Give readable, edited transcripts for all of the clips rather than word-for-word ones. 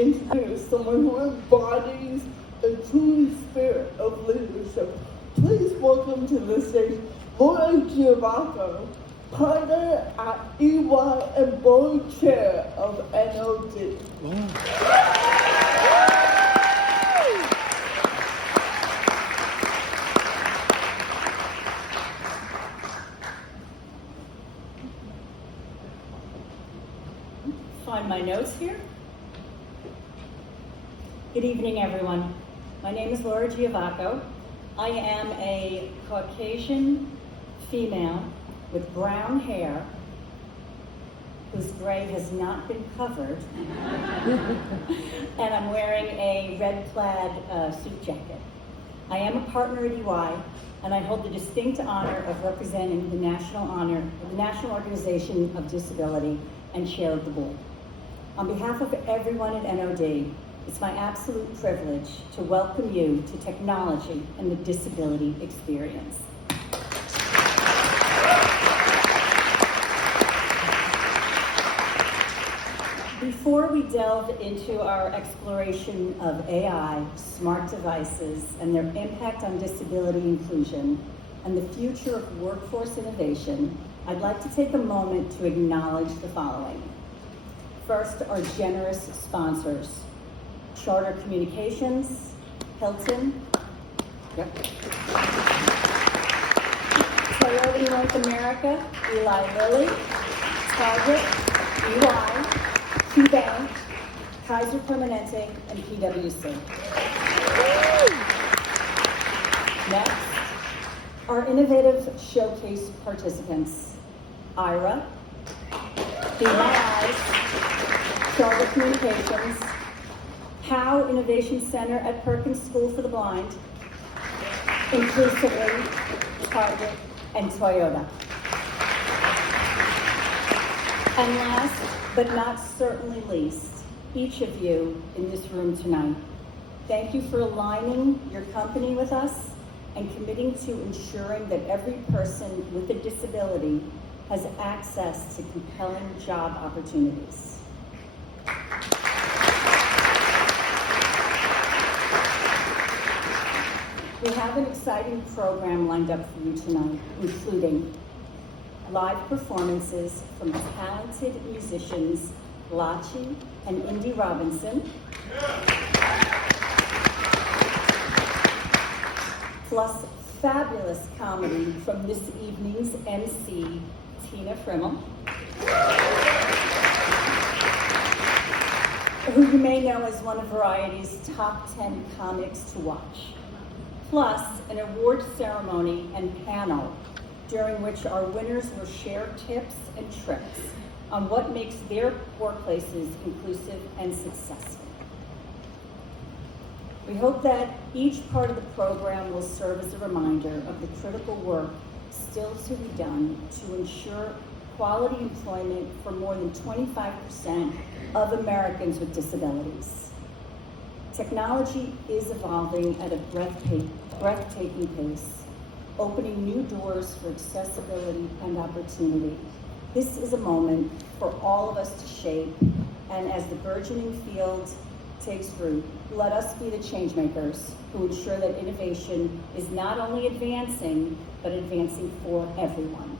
introduce someone who embodies the true spirit of leadership. Please welcome to the stage Laura Giovacco, partner at EY and board chair of NOD. Find my notes here. Good evening, everyone. My name is Laura Giovacco. I am a Caucasian female with brown hair whose gray has not been covered, and I'm wearing a red plaid suit jacket. I am a partner at EY, and I hold the distinct honor of representing the National Organization of Disability and chair of the board. On behalf of everyone at NOD, it's my absolute privilege to welcome you to technology and the disability experience. Before we delve into our exploration of AI, smart devices, and their impact on disability inclusion, and the future of workforce innovation, I'd like to take a moment to acknowledge the following. First, our generous sponsors: Charter Communications, Hilton, Toyota North America, Eli Lilly, Target, UI, KeyBank, Kaiser Permanente, and PwC. Next, our innovative showcase participants: IRA, BYI, Charter Communications, Howe Innovation Center at Perkins School for the Blind, Inclusively, Target, and Toyota. And last, but not certainly least, each of you in this room tonight. Thank you for aligning your company with us and committing to ensuring that every person with a disability has access to compelling job opportunities. We have an exciting program lined up for you tonight, including live performances from talented musicians Lachi and Indy Robinson, plus fabulous comedy from this evening's MC, Tina Frimmel, who you may know as one of Variety's top 10 comics to watch, plus an award ceremony and panel during which our winners will share tips and tricks on what makes their workplaces inclusive and successful. We hope that each part of the program will serve as a reminder of the critical work still to be done to ensure quality employment for more than 25% of Americans with disabilities. Technology is evolving at a breathtaking pace, opening new doors for accessibility and opportunity. This is a moment for all of us to shape, and as the burgeoning field takes root, let us be the change makers who ensure that innovation is not only advancing, but advancing for everyone.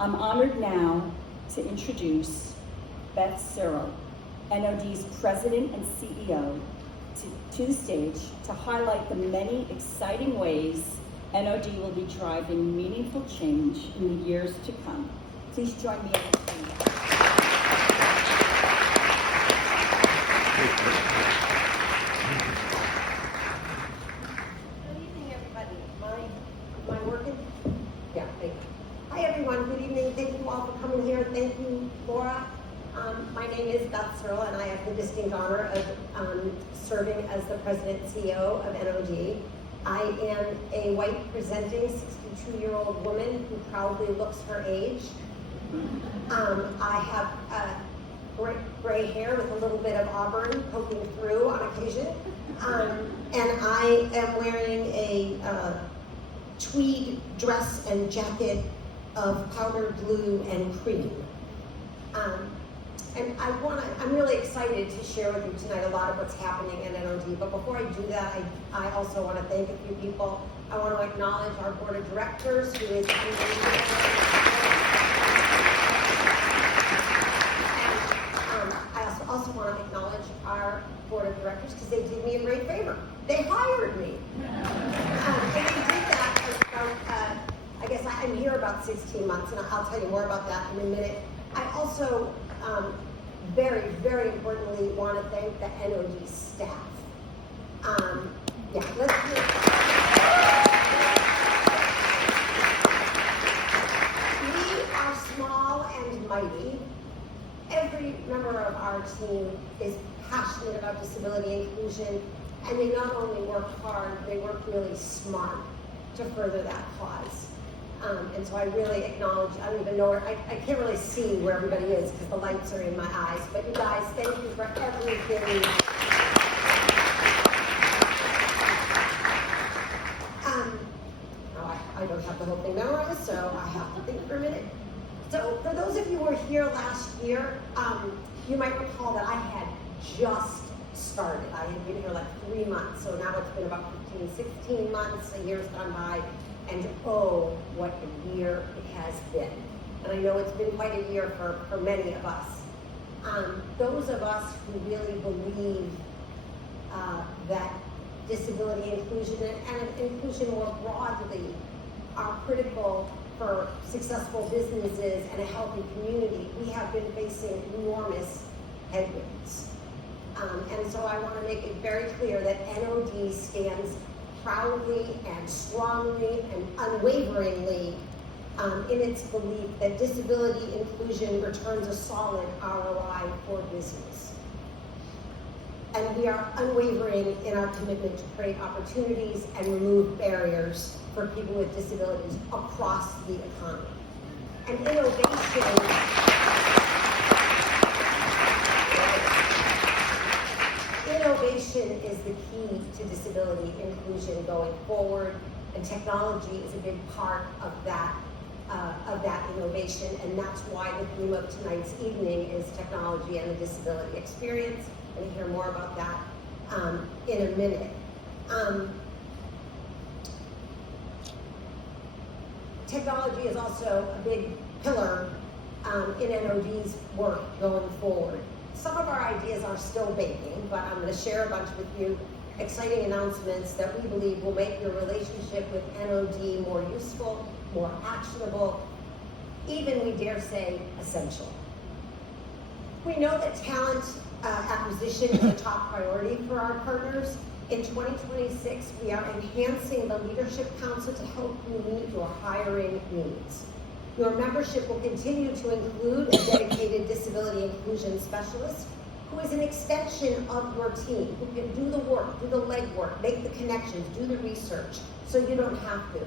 I'm honored now to introduce Beth Sirull, NOD's President and CEO, to the stage to highlight the many exciting ways NOD will be driving meaningful change in the years to come. Please join me at the stage. Good evening, everybody. Am I working? Yeah, thank you. Hi, everyone. Good evening. Thank you all for coming here. Thank you, Laura. My name is Beth Sirull, and I have the distinct honor of serving as the President and CEO of NOD. I am a white presenting 62-year-old woman who proudly looks her age. I have gray hair with a little bit of auburn poking through on occasion. And I am wearing a tweed dress and jacket of powder blue and cream. I'm really excited to share with you tonight a lot of what's happening at NOD, but before I do that, I also want to thank a few people. I want to acknowledge our board of directors, who is unbelievable. And I also want to acknowledge our board of directors because they did me a great favor. They hired me. And they did that about, I guess I'm here about 16 months, and I'll tell you more about that in a minute. I also very, very importantly want to thank the NOD staff. Let's hear it. We are small and mighty. Every member of our team is passionate about disability inclusion, and they not only work hard, they work really smart to further that cause. And so I really acknowledge, I don't even know where, I can't really see where everybody is because the lights are in my eyes. But you guys, thank you for everything. I don't have the whole thing memorized, so I have to think for a minute. So for those of you who were here last year, you might recall that I had just started. I had been here like 3 months, so now it's been about 15, 16 months, a year's gone by. And oh, what a year it has been. And I know it's been quite a year for many of us. Those of us who really believe that disability inclusion and inclusion more broadly are critical for successful businesses and a healthy community, we have been facing enormous headwinds. And so I want to make it very clear that NOD stands proudly and strongly and unwaveringly in its belief that disability inclusion returns a solid ROI for business. And we are unwavering in our commitment to create opportunities and remove barriers for people with disabilities across the economy. And innovation is the key to disability inclusion going forward, and technology is a big part of that innovation, and that's why the theme of tonight's evening is technology and the disability experience. And you'll hear more about that in a minute. Technology is also a big pillar in NOD's work going forward. Some of our ideas are still baking, but I'm going to share a bunch with you. Exciting announcements that we believe will make your relationship with NOD more useful, more actionable, even, we dare say, essential. We know that talent acquisition is a top priority for our partners. In 2026, we are enhancing the Leadership Council to help you meet your hiring needs. Your membership will continue to include a dedicated disability inclusion specialist who is an extension of your team, who can do the work, do the legwork, make the connections, do the research, so you don't have to.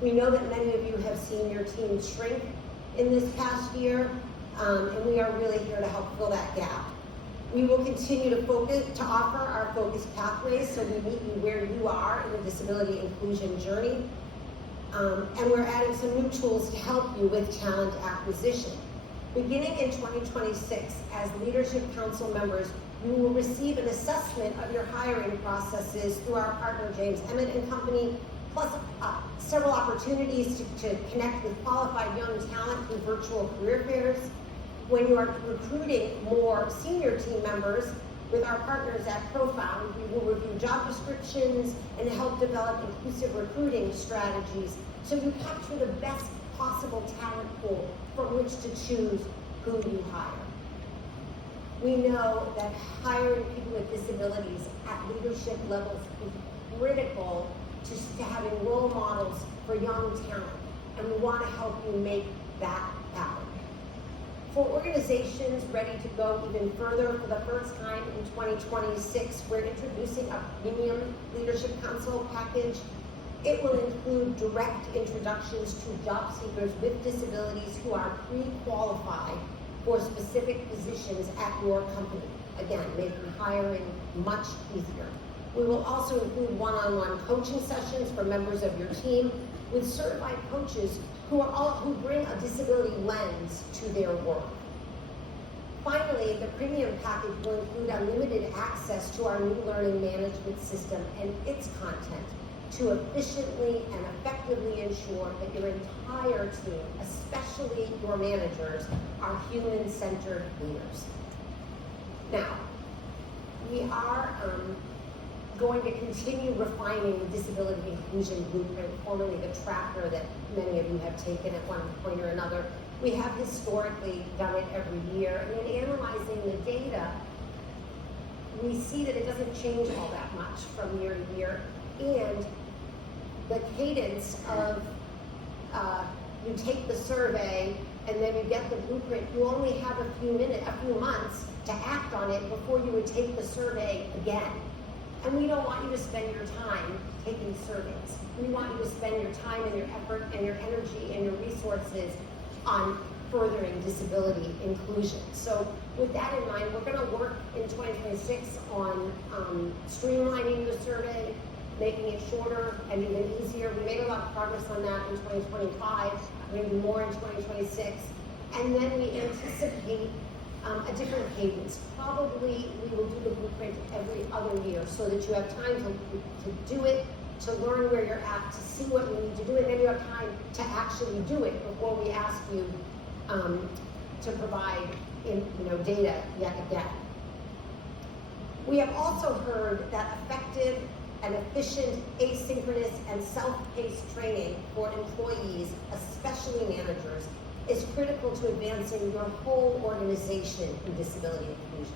We know that many of you have seen your team shrink in this past year, and we are really here to help fill that gap. We will continue to offer our focused pathways so we meet you where you are in the disability inclusion journey. And we're adding some new tools to help you with talent acquisition. Beginning in 2026, as Leadership Council members, you will receive an assessment of your hiring processes through our partner James Emmett & Company, plus several opportunities to connect with qualified young talent through virtual career fairs. When you are recruiting more senior team members with our partners at Profound, we will review job descriptions and help develop inclusive recruiting strategies so you capture the best possible talent pool from which to choose who you hire. We know that hiring people with disabilities at leadership levels is critical to having role models for young talent, and we want to help you make that happen. For organizations ready to go even further, for the first time in 2026, we're introducing a premium Leadership Council package. It will include direct introductions to job seekers with disabilities who are pre-qualified for specific positions at your company. Again, making hiring much easier. We will also include one-on-one coaching sessions for members of your team with certified coaches who bring a disability lens to their work. Finally, the premium package will include unlimited access to our new learning management system and its content to efficiently and effectively ensure that your entire team, especially your managers, are human-centered leaders. Now, we are going to continue refining the disability inclusion blueprint, formerly the tracker that many of you have taken at one point or another. We have historically done it every year, and in analyzing the data, we see that it doesn't change all that much from year to year, and the cadence of you take the survey and then you get the blueprint, you only have a few months to act on it before you would take the survey again. And we don't want you to spend your time taking surveys. We want you to spend your time and your effort and your energy and your resources on furthering disability inclusion. So with that in mind, we're going to work in 2026 on streamlining the survey, making it shorter and even easier. We made a lot of progress on that in 2025, maybe more in 2026. And then we anticipate a different cadence. Probably we will do the blueprint every other year so that you have time to do it, to learn where you're at, to see what you need to do, and then you have time to actually do it before we ask you to provide data yet again. We have also heard that effective and efficient asynchronous and self-paced training for employees, especially managers, is critical to advancing your whole organization in disability inclusion.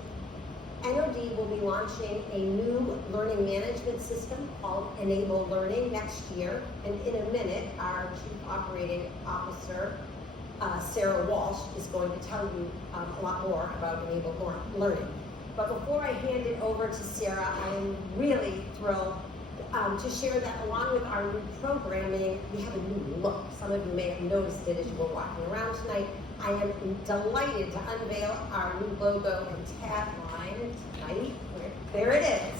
NOD will be launching a new learning management system called Enable Learning next year, and in a minute, our Chief Operating Officer, Sarah Walsh, is going to tell you a lot more about Enable Learning. But before I hand it over to Sarah, I am really thrilled to share that along with our new programming, we have a new look. Some of you may have noticed it as you were walking around tonight. I am delighted to unveil our new logo and tagline tonight. There it is.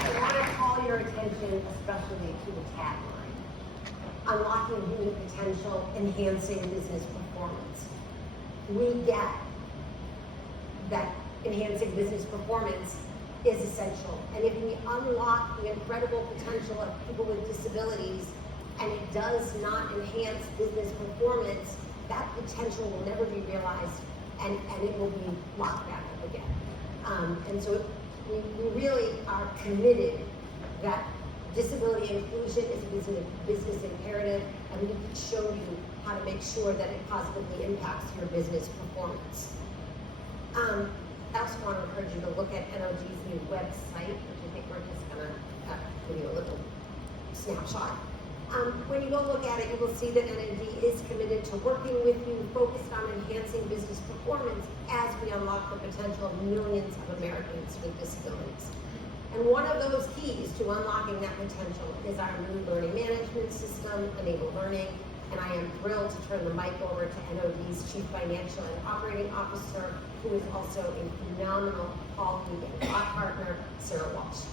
I want to call your attention especially to the tagline. Unlocking human potential, enhancing business performance. We get that enhancing business performance is essential. And if we unlock the incredible potential of people with disabilities and it does not enhance business performance, that potential will never be realized and it will be locked back up again. And so we really are committed that disability inclusion is a business imperative, and we can show you how to make sure that it positively impacts your business performance. I also want to encourage you to look at NOG's new website, which I think we're just going to give you a little snapshot. When you go look at it, you will see that NOG is committed to working with you, focused on enhancing business performance as we unlock the potential of millions of Americans with disabilities. And one of those keys to unlocking that potential is our new learning management system, Enable Learning. And I am thrilled to turn the mic over to NOD's Chief Financial and Operating Officer, who is also a phenomenal colleague and thought partner, Sarah Walsh.